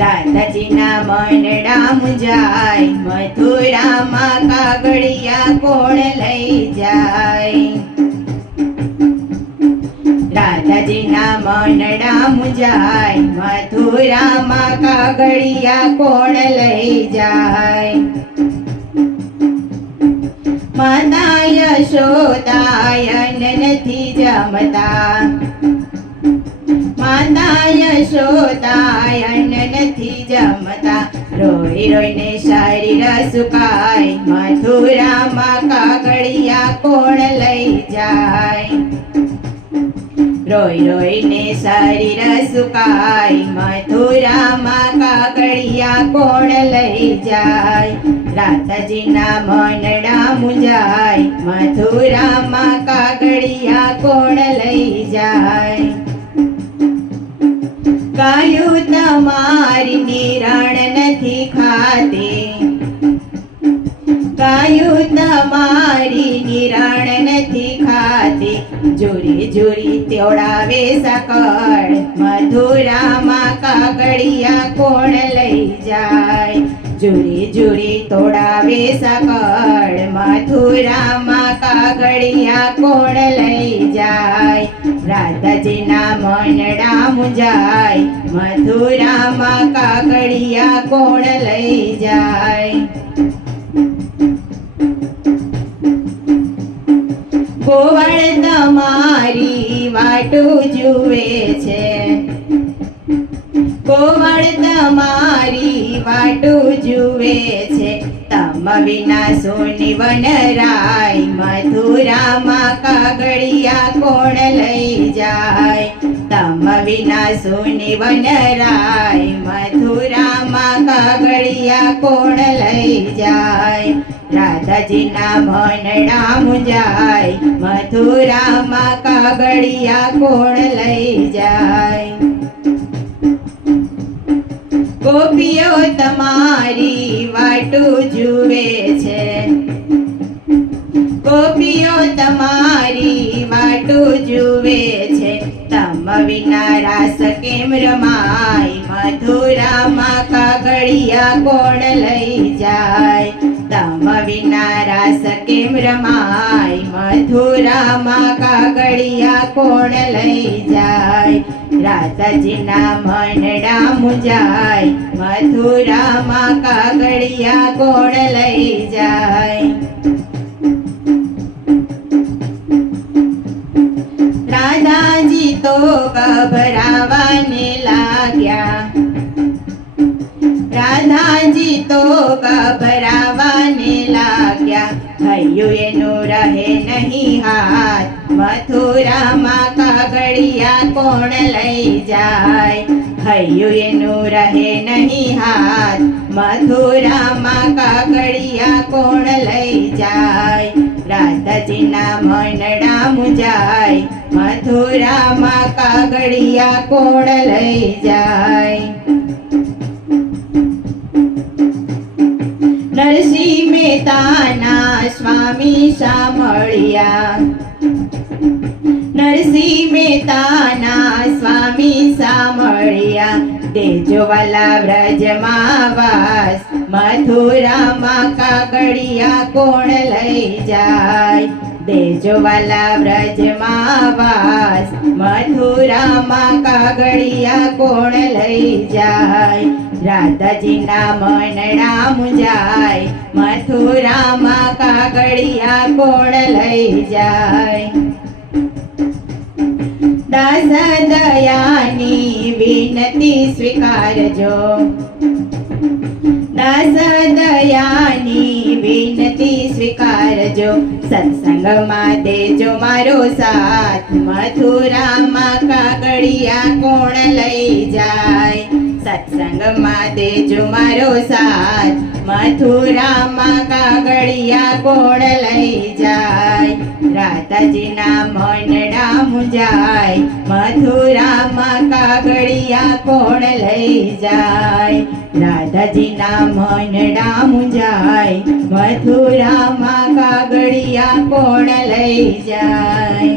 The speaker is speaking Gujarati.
રાધાજીના મનડા મુંજાય, મથુરામાં કાગળિયા કોણ લઈ જાય? રાધાજીના મનડા મુંજાય, મથુરામાં કાગળિયા કોણ લઈ જાય? માતા યશોદાયન નથી જમતા, માતા યશોદાયન નથી જમતા, રોઈ રોઈને શરીર સુકાય, મથુરામાં કાગળિયા કોણ લઈ જાય? રોઈ રોઈને શરીર સુકાય, મથુરામાં કાગળિયા કોણ લઈ જાય? રાધાજીના મનડા મુંજાય, મથુરામાં કાગળિયા કોણ લઈ જાય? ગાયું તમારી નિરણ નથી ખાતી, ગાયું તમારી નિરણ નથી ખાતી, જોરી જોરી તેવડાવે સાકળ, મથુરામાં કાગળિયા કોણ લઈ જાય? જોરી જોરી તોડાવે સાકળ, મથુરામાં કાગળિયા કોણ લઈ જાય? રાધાજીના મનડા મુંજાય, મથુરામાં કાગળિયા કોણ લઈ જાય? ગોવળ તમારી વાટું જુએ છે, ગોવળ તમારી વાટું જુએ છે, તમ વિના સોની વનરાય, મથુરામાં કાગળિયા કોણ લઈ જાય? તમ વિના સોની વનરાય, મથુરામાં કાગળિયા કોણ લઈ જાય? રાધાજીના મનડા મુંજાય, મથુરામાં કાગળિયા કોણ લઈ જાય? ગોપીઓ તમારી વાટું જુએ છે, ગોપીઓ તમારી વાટું જુએ છે, તમ વિના રાસ કેમ રમાય? મથુરામાં કાગળિયા કોણ લઈ જાય? તમ વિના રાસ કેમ રમાય? મથુરામાં કાગળિયા કોણ લઈ જાય? રાધાજીના મનડા મુંજાય, મથુરામાં કાગળિયા કોણ લઈ જાય? રાધાજી તો ગભરાવાને લાગ્યા, રાધાજી તો ગભરાવાને લાગ્યા, હૈયું એનું રહે નહીં હાથ, મથુરામાં કાગળિયા કોણ લઈ જાય? હૈયું એનું રહે નહીં હાથ, મથુરામાં કાગળિયા કોણ લઈ જાય? રાધાજીના મનડા મુંજાય, મથુરામાં કાગળિયા કોણ લઈ જાય? નરસિંહ મહેતાના સ્વામી સાંભળ્યા, નરસિંહ મહેતાના સ્વામી સાંભળ્યા, દેજો વાલા વ્રજમાં વાસ, મથુરામાં કાગળિયા કોણ લઈ જાય? દેજો વાલા વ્રજમાં વાસ, મથુરામાં કાગળિયા કોણ લઈ જાય? રાધાજીના મનડા મુંજાય, મથુરામાં કાગળિયા કોણ લઈ જાય? દાસ દયાની વિનતી સ્વીકારજો, દાસ દયાની વિનતી સ્વીકારજો, સત્સંગમાં દેજો મારો સાથ, મથુરામાં કાગળિયા કોણ લઈ જાય? સત્સંગમાં દેજો મારો સાથ, મથુરામાં કાગળિયા કોણ લઈ જાય? રાધાજીના મનડા મુંજાય, મથુરામાં કાગળિયા કોણ લઈ જાય? રાધાજીના મનડા મુંજાય, મથુરામાં કાગળિયા કોણ લઈ જાય?